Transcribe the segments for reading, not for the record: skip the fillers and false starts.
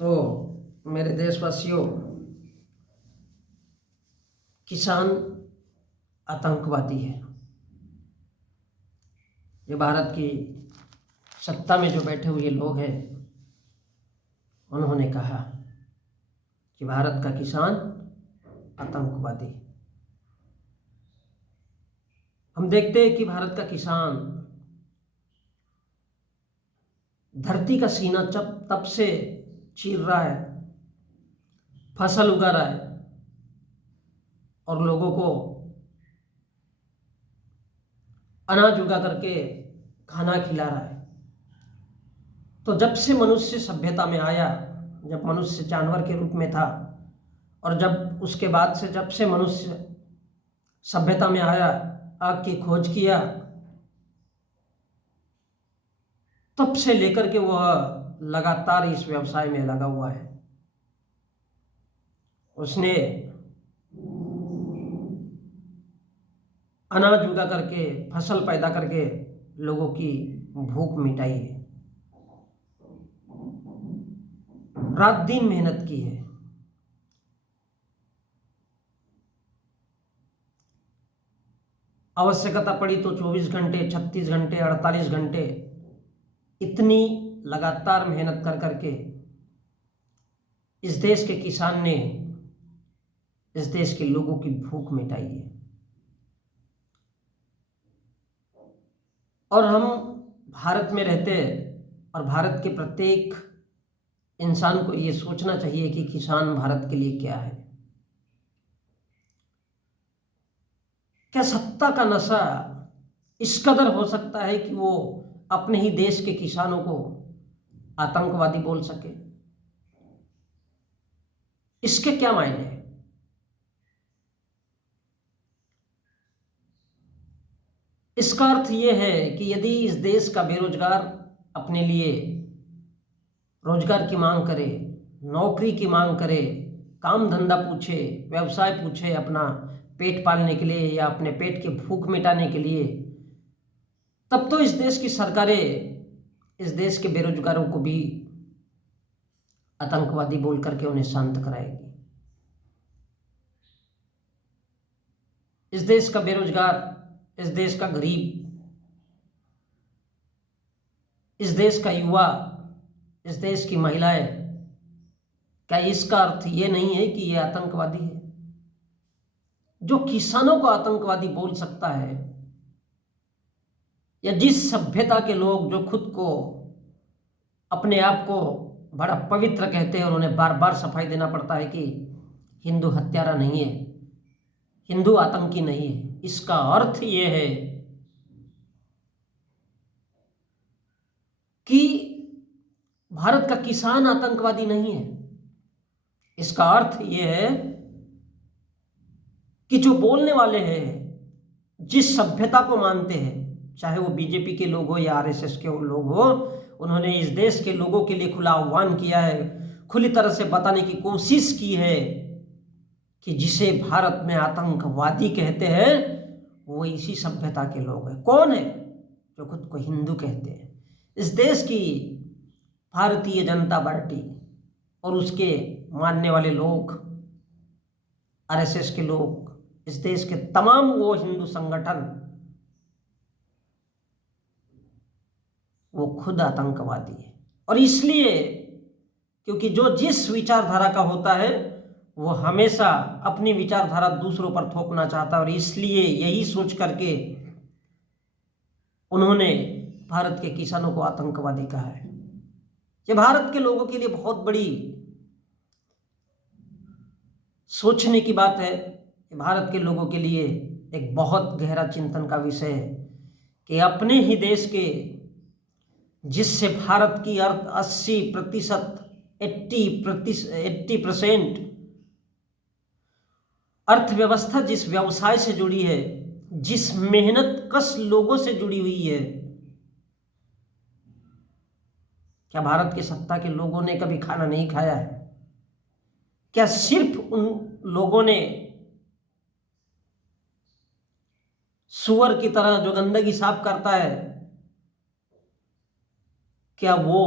तो मेरे देशवासियों, किसान आतंकवादी है। ये भारत की सत्ता में जो बैठे हुए लोग हैं, उन्होंने कहा कि भारत का किसान आतंकवादी। हम देखते हैं कि भारत का किसान धरती का सीना तब से चीर रहा है, फसल उगा रहा है और लोगों को अनाज उगा करके खाना खिला रहा है। तो जब से मनुष्य सभ्यता में आया, जब मनुष्य जानवर के रूप में था, और जब उसके बाद से जब से मनुष्य सभ्यता में आया, आग की खोज किया, तब से लेकर के वह लगातार इस व्यवसाय में लगा हुआ है। उसने अनाज उगा करके, फसल पैदा करके लोगों की भूख मिटाई है, रात दिन मेहनत की है। आवश्यकता पड़ी तो 24 घंटे, 36 घंटे, 48 घंटे, इतनी लगातार मेहनत कर करके इस देश के किसान ने इस देश के लोगों की भूख मिटाई है। और हम भारत में रहते हैं, और भारत के प्रत्येक इंसान को ये सोचना चाहिए कि किसान भारत के लिए क्या है। क्या सत्ता का नशा इस कदर हो सकता है कि वो अपने ही देश के किसानों को आतंकवादी बोल सके? इसके क्या मायने हैं? इसका अर्थ ये है कि यदि इस देश का बेरोजगार अपने लिए रोजगार की मांग करे, नौकरी की मांग करे, काम धंधा पूछे, व्यवसाय पूछे अपना पेट पालने के लिए या अपने पेट की भूख मिटाने के लिए, तब तो इस देश की सरकारें इस देश के बेरोजगारों को भी आतंकवादी बोल करके उन्हें शांत कराएगी। इस देश का बेरोजगार, इस देश का गरीब, इस देश का युवा, इस देश की महिलाएं, क्या इसका अर्थ ये नहीं है कि ये आतंकवादी है? जो किसानों को आतंकवादी बोल सकता है, या जिस सभ्यता के लोग जो खुद को अपने आप को बड़ा पवित्र कहते हैं और उन्हें बार बार सफाई देना पड़ता है कि हिंदू हत्यारा नहीं है, हिंदू आतंकी नहीं है, इसका अर्थ ये है कि भारत का किसान आतंकवादी नहीं है। इसका अर्थ ये है कि जो बोलने वाले हैं, जिस सभ्यता को मानते हैं, चाहे वो बीजेपी के लोग हो या आरएसएस के लोग हो, उन्होंने इस देश के लोगों के लिए खुला आह्वान किया है, खुली तरह से बताने की कोशिश की है कि जिसे भारत में आतंकवादी कहते हैं वो इसी सभ्यता के लोग हैं। कौन है? जो खुद को हिंदू कहते हैं। इस देश की भारतीय जनता पार्टी और उसके मानने वाले लोग, आरएसएस के लोग, इस देश के तमाम वो हिंदू संगठन, वो खुद आतंकवादी है। और इसलिए क्योंकि जो जिस विचारधारा का होता है वो हमेशा अपनी विचारधारा दूसरों पर थोपना चाहता है, और इसलिए यही सोच करके उन्होंने भारत के किसानों को आतंकवादी कहा है। ये भारत के लोगों के लिए बहुत बड़ी सोचने की बात है। भारत के लोगों के लिए एक बहुत गहरा चिंतन का विषय है कि अपने ही देश के, जिससे भारत की 80% 80% अर्थव्यवस्था जिस व्यवसाय से जुड़ी है, जिस मेहनत कश लोगों से जुड़ी हुई है, क्या भारत की सत्ता के लोगों ने कभी खाना नहीं खाया है? क्या सिर्फ उन लोगों ने सुअर की तरह जो गंदगी साफ करता है, क्या वो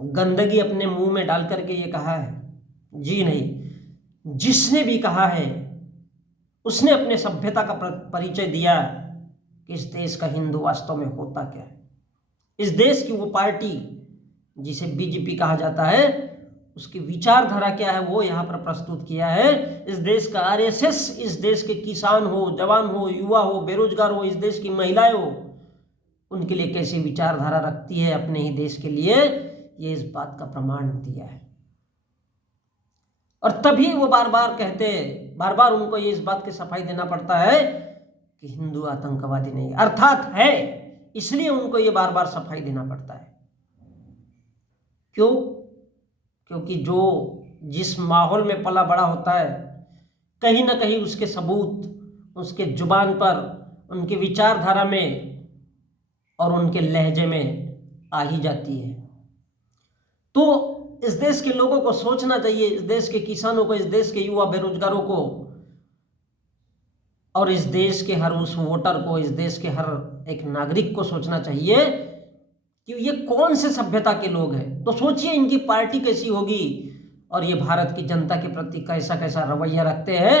गंदगी अपने मुंह में डाल करके ये कहा है? जी नहीं। जिसने भी कहा है उसने अपने सभ्यता का परिचय दिया कि इस देश का हिंदू वास्तव में होता क्या है। इस देश की वो पार्टी जिसे बीजेपी कहा जाता है, उसकी विचारधारा क्या है वो यहाँ पर प्रस्तुत किया है। इस देश का आरएसएस, इस देश के किसान हो, जवान हो, युवा हो, बेरोजगार हो, इस देश की महिलाएं हो, उनके लिए कैसी विचारधारा रखती है अपने ही देश के लिए, ये इस बात का प्रमाण दिया है। और तभी वो बार बार कहते हैं, बार बार उनको ये इस बात की सफाई देना पड़ता है कि हिंदू आतंकवादी नहीं, अर्थात है, इसलिए उनको ये बार बार सफाई देना पड़ता है। क्यों? क्योंकि जो जिस माहौल में पला बड़ा होता है, कहीं ना कहीं उसके सबूत उसके जुबान पर, उनके विचारधारा में और उनके लहजे में आ ही जाती है। तो इस देश के लोगों को सोचना चाहिए, इस देश के किसानों को, इस देश के युवा बेरोजगारों को, और इस देश के हर उस वोटर को, इस देश के हर एक नागरिक को सोचना चाहिए कि ये कौन से सभ्यता के लोग हैं। तो सोचिए इनकी पार्टी कैसी होगी और ये भारत की जनता के प्रति कैसा कैसा रवैया रखते हैं।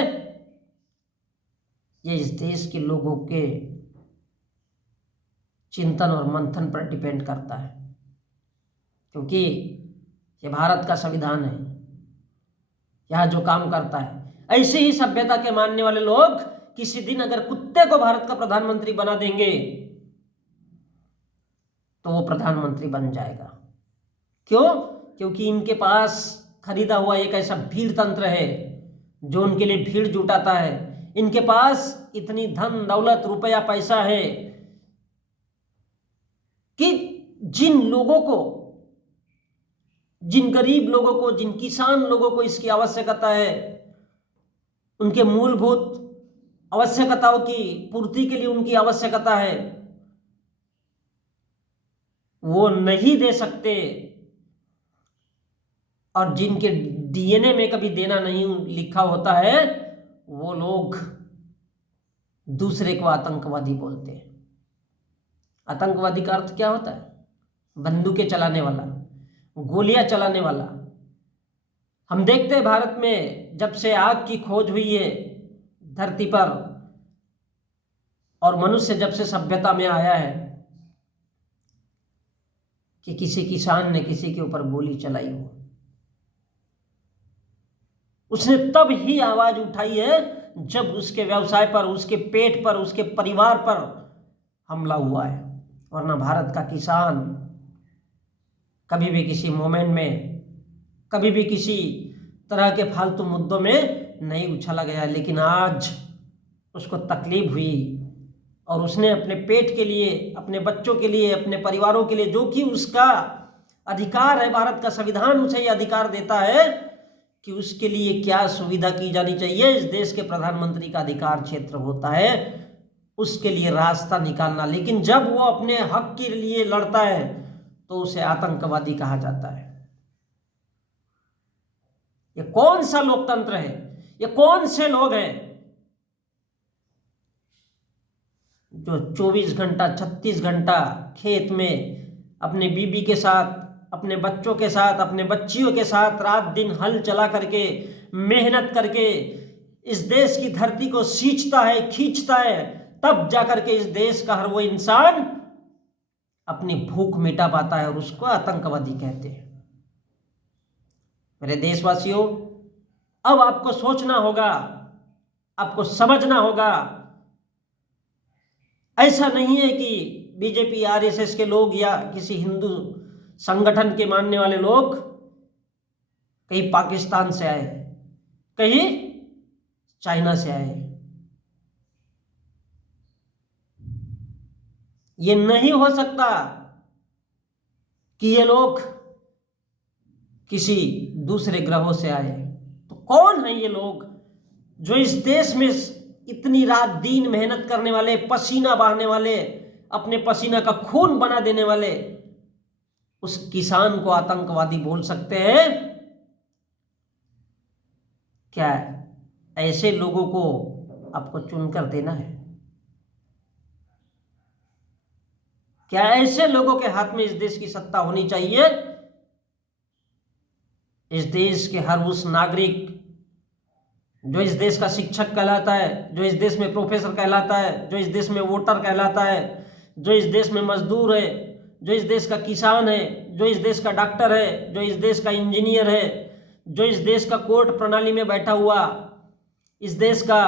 ये इस देश के लोगों के चिंतन और मंथन पर डिपेंड करता है, क्योंकि ये भारत का संविधान है, यहाँ जो काम करता है। ऐसे ही सभ्यता के मानने वाले लोग किसी दिन अगर कुत्ते को भारत का प्रधानमंत्री बना देंगे तो वो प्रधानमंत्री बन जाएगा। क्यों? क्योंकि इनके पास खरीदा हुआ एक ऐसा भीड़ तंत्र है जो उनके लिए भीड़ जुटाता है। इनके पास इतनी धन दौलत रुपया पैसा है कि जिन लोगों को, जिन गरीब लोगों को, जिन किसान लोगों को इसकी आवश्यकता है, उनके मूलभूत आवश्यकताओं की पूर्ति के लिए उनकी आवश्यकता है, वो नहीं दे सकते। और जिनके डीएनए में कभी देना नहीं लिखा होता है, वो लोग दूसरे को आतंकवादी बोलते हैं। आतंकवादी का अर्थ क्या होता है? बंदूकें चलाने वाला, गोलियां चलाने वाला। हम देखते हैं भारत में जब से आग की खोज हुई है धरती पर और मनुष्य जब से सभ्यता में आया है, कि किसी किसान ने किसी के ऊपर गोली चलाई हो, उसने तब ही आवाज उठाई है जब उसके व्यवसाय पर, उसके पेट पर, उसके परिवार पर हमला हुआ है। वरना भारत का किसान कभी भी किसी मोमेंट में, कभी भी किसी तरह के फालतू मुद्दों में नहीं उछला गया। लेकिन आज उसको तकलीफ हुई और उसने अपने पेट के लिए, अपने बच्चों के लिए, अपने परिवारों के लिए, जो कि उसका अधिकार है, भारत का संविधान उसे यह अधिकार देता है कि उसके लिए क्या सुविधा की जानी चाहिए, इस देश के प्रधानमंत्री का अधिकार क्षेत्र होता है उसके लिए रास्ता निकालना। लेकिन जब वो अपने हक के लिए लड़ता है तो उसे आतंकवादी कहा जाता है। ये कौन सा लोकतंत्र है? ये कौन से लोग हैं जो 24 घंटा 36 घंटा खेत में अपने बीबी के साथ, अपने बच्चों के साथ, अपने बच्चियों के साथ रात दिन हल चला करके, मेहनत करके इस देश की धरती को सींचता है, खींचता है, तब जाकर के इस देश का हर वो इंसान अपनी भूख मिटा पाता है और उसको आतंकवादी कहते हैं। मेरे देशवासियों, अब आपको सोचना होगा, आपको समझना होगा। ऐसा नहीं है कि बीजेपी आरएसएस के लोग या किसी हिंदू संगठन के मानने वाले लोग कहीं पाकिस्तान से आए, कहीं चाइना से आए। ये नहीं हो सकता कि ये लोग किसी दूसरे ग्रहों से आए। तो कौन है ये लोग जो इस देश में इतनी रात दिन मेहनत करने वाले, पसीना बहाने वाले, अपने पसीना का खून बना देने वाले उस किसान को आतंकवादी बोल सकते हैं? क्या ऐसे लोगों को आपको चुनकर देना है? क्या ऐसे लोगों के हाथ में इस देश की सत्ता होनी चाहिए? इस देश के हर उस नागरिक जो इस देश का शिक्षक कहलाता है, जो इस देश में प्रोफेसर कहलाता है, जो इस देश में वोटर कहलाता है, जो इस देश में मजदूर है, जो इस देश का किसान है, जो इस देश का डॉक्टर है, जो इस देश का इंजीनियर है, जो इस देश का कोर्ट प्रणाली में बैठा हुआ, इस देश का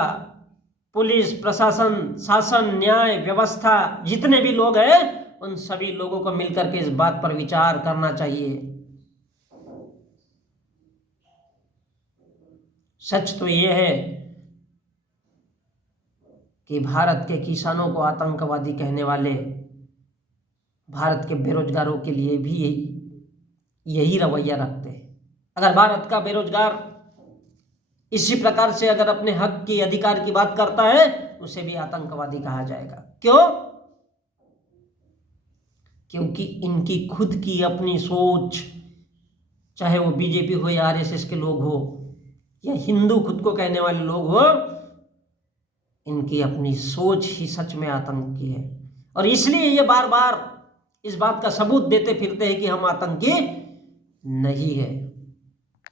पुलिस प्रशासन, शासन, न्याय व्यवस्था, जितने भी लोग हैं उन सभी लोगों को मिलकर के इस बात पर विचार करना चाहिए। सच तो ये है कि भारत के किसानों को आतंकवादी कहने वाले भारत के बेरोजगारों के लिए भी यही रवैया रखते हैं। अगर भारत का बेरोजगार इसी प्रकार से अगर अपने हक की अधिकार की बात करता है, उसे भी आतंकवादी कहा जाएगा। क्यों? क्योंकि इनकी खुद की अपनी सोच, चाहे वो बीजेपी हो या आरएसएस के लोग हो या हिंदू खुद को कहने वाले लोग हो, इनकी अपनी सोच ही सच में आतंकी है। और इसलिए ये बार बार इस बात का सबूत देते फिरते हैं कि हम आतंकी नहीं है।